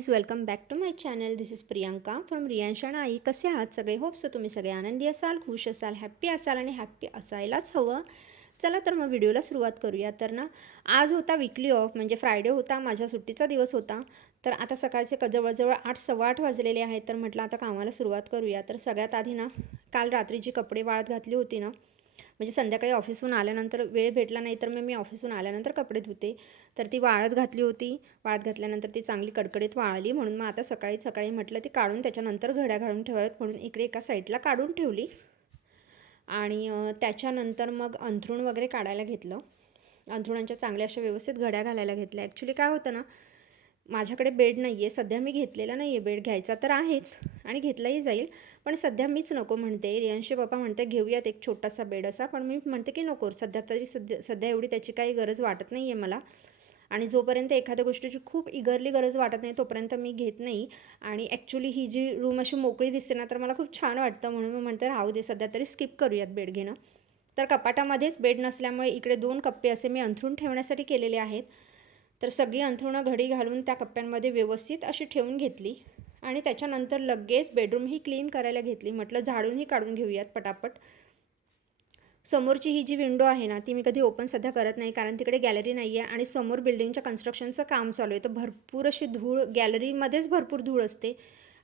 Guys, welcome back to my channel. This is Priyanka from Riyansh आणि आई. कसे आहात सगळे? होप्स तुम्ही सगळे आनंदी असाल, खुश असाल, हॅप्पी असाल आणि हॅप्पी असायलाच हवं. चला तर मग व्हिडिओला सुरुवात करूया. तर ना, आज होता वीकली ऑफ, म्हणजे फ्रायडे होता, माझ्या सुट्टीचा दिवस होता. तर आता सकाळचे जवळजवळ 8 सव्वा 8 वाजलेले आहेत. तर म्हटलं आता कामाला सुरुवात करूया. तर सगळ्यात आधी ना, काल रात्री जी कपडे वाळत घातली होती ना, म्हणजे संध्याकाळी ऑफिसहून आल्यानंतर वेळ भेटला नाही तर मी ऑफिसहून आल्यानंतर कपडे धुते. तर ती वाळत घातली होती. वाळत घातल्यानंतर ती चांगली कडकडीत वाळली, म्हणून मग आता सकाळी सकाळी म्हटलं ती काढून त्याच्यानंतर घड्या घालून ठेवाव्यात, म्हणून इकडे एका साईडला काढून ठेवली. आणि त्याच्यानंतर मग अंथरूण वगैरे काढायला घेतलं. अंथरुणांच्या चांगल्या अशा व्यवस्थित घड्या घालायला घेतल्या. ॲक्च्युली काय होतं ना, माझ्याकडे बेड नाही आहे सध्या, मी घेतलेला नाही आहे बेड. घ्यायचा तर आहेच आणि घेतलाही जाईल, पण सध्या मीच नको म्हणते. रियांशचे पप्पा म्हणते घेऊयात एक छोटासा बेड असा, पण मी म्हणते की नको सध्या तरी. सध्या एवढी त्याची काही गरज वाटत नाही आहे मला. आणि जोपर्यंत एखाद्या गोष्टीची खूप इगरली गरज वाटत नाही तोपर्यंत मी घेत नाही. आणि ॲक्च्युली ही जी रूम अशी मोकळी दिसते ना, तर मला खूप छान वाटतं, म्हणून मी म्हणते राहू दे सध्या तरी, स्किप करूयात बेड घेणं. तर कपाटामध्येच बेड नसल्यामुळे इकडे 2 कप्पे असे मी अंथरूण ठेवण्यासाठी केलेले आहेत. तर सगळी अंथरुणं घडी घालून त्या कप्प्यांमध्ये व्यवस्थित अशी ठेवून घेतली. आणि त्याच्यानंतर लगेच बेडरूम ही क्लीन करायला घेतली. म्हटलं झाडूनही काढून घेऊयात पटापट. समोरची ही जी विंडो आहे ना, ती मी कधी ओपन सध्या करत नाही, कारण तिकडे गॅलरी नाही आहे आणि समोर बिल्डिंगच्या कन्स्ट्रक्शनचं काम चालू आहे. तर भरपूर अशी धूळ, गॅलरीमध्येच भरपूर धूळ असते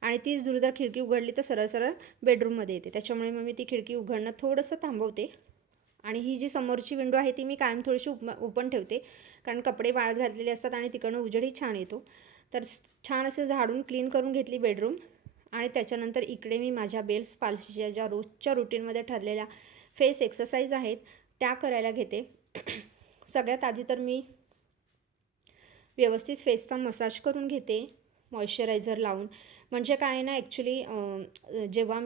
आणि तीच धूळ जर खिडकी उघडली तर सरळ सरळ बेडरूममध्ये येते. त्याच्यामुळे मग मी ती खिडकी उघडणं थोडंसं थांबवते. आणि ही जी समोरची विंडो आहे ती मी कायम थोडीशी ओपन ठेवते, कारण कपडे वाळत घातलेले असतात आणि तिकडनं उजेडही छान येतो. तर छान असे झाडून क्लीन करून घेतली बेडरूम. आणि त्याच्यानंतर इकडे मी माझ्या बेल्स पाल्सीच्या ज्या रोजच्या रुटीनमध्ये ठरलेल्या फेस एक्सरसाइज आहेत त्या करायला घेते. सगळ्यात आधी तर मी व्यवस्थित फेसचा मसाज करून घेते मॉइश्चरायझर लावून. म्हणजे काय ना, ॲक्च्युली जेव्हा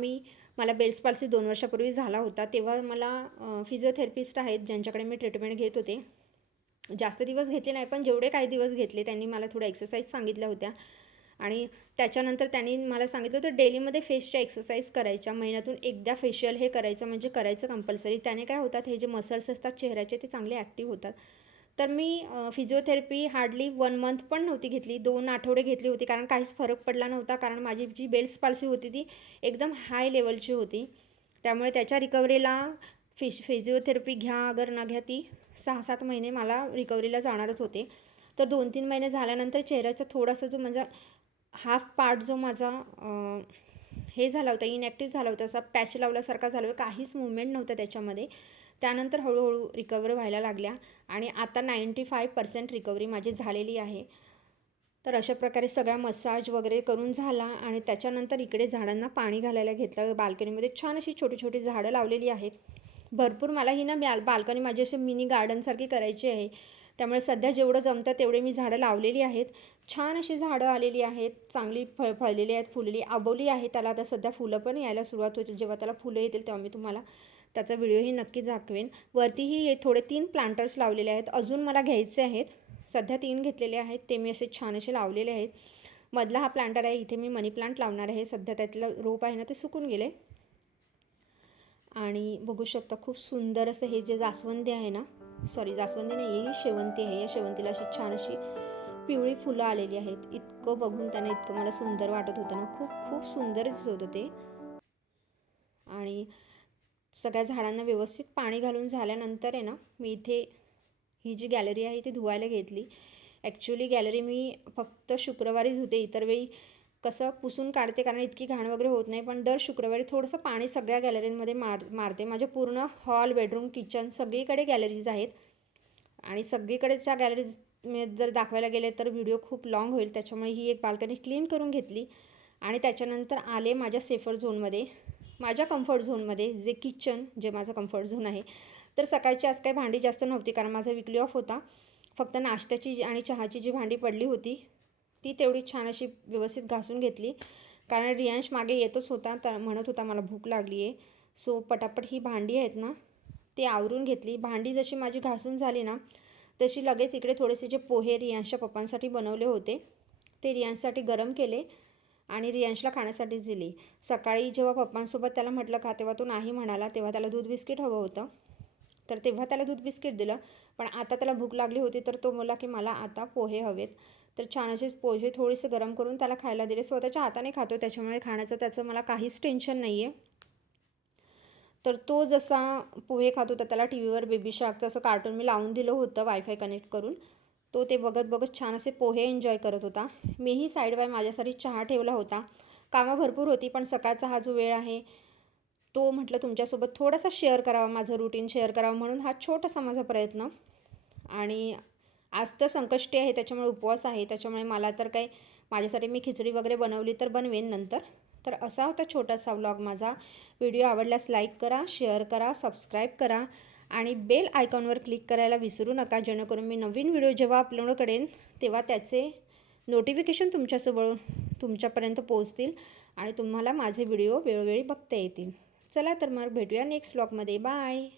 मला बेल्स पाल्सी 2 वर्षापूर्वी झाला होता, तेव्हा मला फिजिओथेरपिस्ट आहेत ज्यांच्याकडे मी ट्रीटमेंट घेत होते. जास्त दिवस घेतले नाही, पण जेवढे काही दिवस घेतले त्यांनी मला थोड्या एक्सरसाइज सांगितल्या होत्या. आणि त्याच्यानंतर त्यांनी मला सांगितलं होतं डेलीमध्ये फेसच्या एक्सरसाइज करायच्या. महिन्यातून एकदा फेशियल हे करायचं, म्हणजे करायचं कंपल्सरी. त्याने काय होतात, हे जे मसल्स असतात चेहऱ्याचे ते चांगले ॲक्टिव्ह होतात. तर मी फिजिओथेरपी हार्डली 1 मंथ पण नव्हती घेतली, 2 आठवडे घेतली होती, कारण काहीच फरक पडला नव्हता. कारण माझी जी बेल्स पाल्सी होती ती एकदम हाय लेवलची होती. त्यामुळे त्याच्या रिकव्हरीला फिजिओथेरपी घ्या अगर न घ्या, ती 6-7 महिने मला रिकव्हरीला जाणारच होते. तर 2-3 महिने झाल्यानंतर चेहऱ्याचा थोडासा जो माझा हाफ पार्ट जो माझा हे झाला होता, इनॅक्टिव्ह झाला होता, असा पॅच लावल्यासारखा झाला होता, काहीच मूवमेंट नव्हतं त्याच्यामध्ये. त्यानंतर हळूहळू रिकवर व्हायला लागल्या आणि आता 95% रिकव्हरी माझी झालेली आहे. तर अशा प्रकारे सगळा मसाज वगैरे करून झाला आणि त्याच्यानंतर इकडे झाडांना पाणी घालायला घेतलं. बाल्कनीमध्ये छान अशी छोटी छोटी झाडं लावलेली आहेत. भरपूर मला ही ना बाल्कनी माझी अशी मिनी गार्डनसारखी करायची आहे. त्यामुळे सध्या जेवढं जमतं तेवढे मी झाडं लावलेली आहेत. छान अशी झाडं आलेली आहेत, चांगली फळलेली आहेत, फुललेली आबोली आहे. त्याला आता सध्या फुलं पण यायला सुरुवात होतील. जेव्हा त्याला फुलं येतील तेव्हा मी तुम्हाला त्याचा व्हिडिओही नक्की दाखवेन. वरतीही थोडे 3 प्लांटर्स लावलेले आहेत, अजून मला घ्यायचे आहेत. सध्या 3 घेतलेले आहेत, ते मी असे छान असे लावलेले आहेत. मधला हा प्लांटर आहे, इथे मी मनी प्लांट लावणार आहे. सध्या त्यातलं रोप आहे ना ते सुकून गेले. आणि बघू शकता खूप सुंदर असं हे जे जास्वंदी आहे ना, सॉरी जास्वंदी नाही आहे, ही शेवंती आहे. या शेवंतीला अशी छान अशी पिवळी फुलं आलेली आहेत. इतकं बघून त्यांना इतकं मला सुंदर वाटत होतं ना, खूप खूप सुंदर दिसत होतं ते. आणि सगळ्या झाडांना व्यवस्थित पाणी घालून झाल्यानंतर आहे ना, मी इथे ही जी गॅलरी आहे ती धुवायला घेतली. ॲक्च्युली गॅलरी मी फक्त शुक्रवारी धुते, इतर वेळी कसं पुसून काढते, कारण इतकी घाण वगैरे होत नाही. पण दर शुक्रवारी थोडंसं पाणी सगळ्या गॅलरींमध्ये मारते. माझ्या पूर्ण हॉल, बेडरूम, किचन सगळीकडे गॅलरीज आहेत. आणि सगळीकडेच्या गॅलरीज मी जर दाखवायला गेले तर व्हिडिओ खूप लाँग होईल. त्याच्यामुळे ही एक बाल्कनी क्लीन करून घेतली. आणि त्याच्यानंतर आले माझ्या सेफर झोनमध्ये, माझ्या कम्फर्ट झोनमध्ये, जे किचन, जे माझं कम्फर्ट झोन आहे. तर सकाळची आज काही भांडी जास्त नव्हती, कारण माझा वीकली ऑफ होता. फक्त नाश्त्याची आणि चहाची जी भांडी पडली होती ती तेवढी छान अशी व्यवस्थित घासून घेतली. कारण रियांश मागे येतच होता, तर म्हणत होता मला भूक लागली आहे. सो पटापट ही भांडी आहेत ना ती आवरून घेतली. भांडी जशी माझी घासून झाली ना, तशी लगेच इकडे थोडेसे जे पोहे रियांशच्या पप्पांसाठी बनवले होते ते रियांशसाठी गरम केले आणि रियांशला खाण्यासाठीच दिली. सकाळी जेव्हा पप्पांसोबत त्याला म्हटलं का, तेव्हा तो नाही म्हणाला. तेव्हा त्याला दूध बिस्किट हवं होतं, तर तेव्हा त्याला दूध बिस्किट दिलं. पण आता त्याला भूक लागली होती तर तो बोलला की मला आता पोहे हवेत. तर छान असे पोहे थोडेसे गरम करून त्याला खायला दिले. स्वतःच्या हाताने खातो त्याच्यामुळे खाण्याचं त्याचं मला काहीच टेन्शन नाही आहे. तर तो जसा पोहे खात होता त्याला टी व्हीवर बेबी शार्कचं असं कार्टून मी लावून दिलं होतं वायफाय कनेक्ट करून. तो ते बघत बघत छान असे पोहे एन्जॉय करत होता. मीही साईड बाय माझ्यासाठी चहा ठेवला होता. कामं भरपूर होती पण सकाळचा हा जो वेळ आहे तो म्हटलं तुमच्यासोबत थोडासा शेअर करावा, माझं रुटीन शेअर करावं म्हणून हा छोटासा माझा प्रयत्न. आणि आज तर संकष्टी आहे त्याच्यामुळे उपवास आहे, त्याच्यामुळे मला तर काही माझ्यासाठी मी खिचडी वगैरे बनवली तर बनवेन नंतर. तर असा होता छोटासा व्लॉग माझा. व्हिडिओ आवडल्यास लाईक करा, शेअर करा, सबस्क्राईब करा आणि बेल आयकॉनवर क्लिक करायला विसरू नका, जेणेकरून मी नवीन व्हिडिओ जेव्हा अपलोड करेन तेव्हा त्याचे नोटिफिकेशन तुमच्यापर्यंत पोहोचतील आणि तुम्हाला माझे व्हिडिओ वेळोवेळी बघता येतील. चला तर मग भेटूया नेक्स्ट व्लॉगमध्ये. बाय.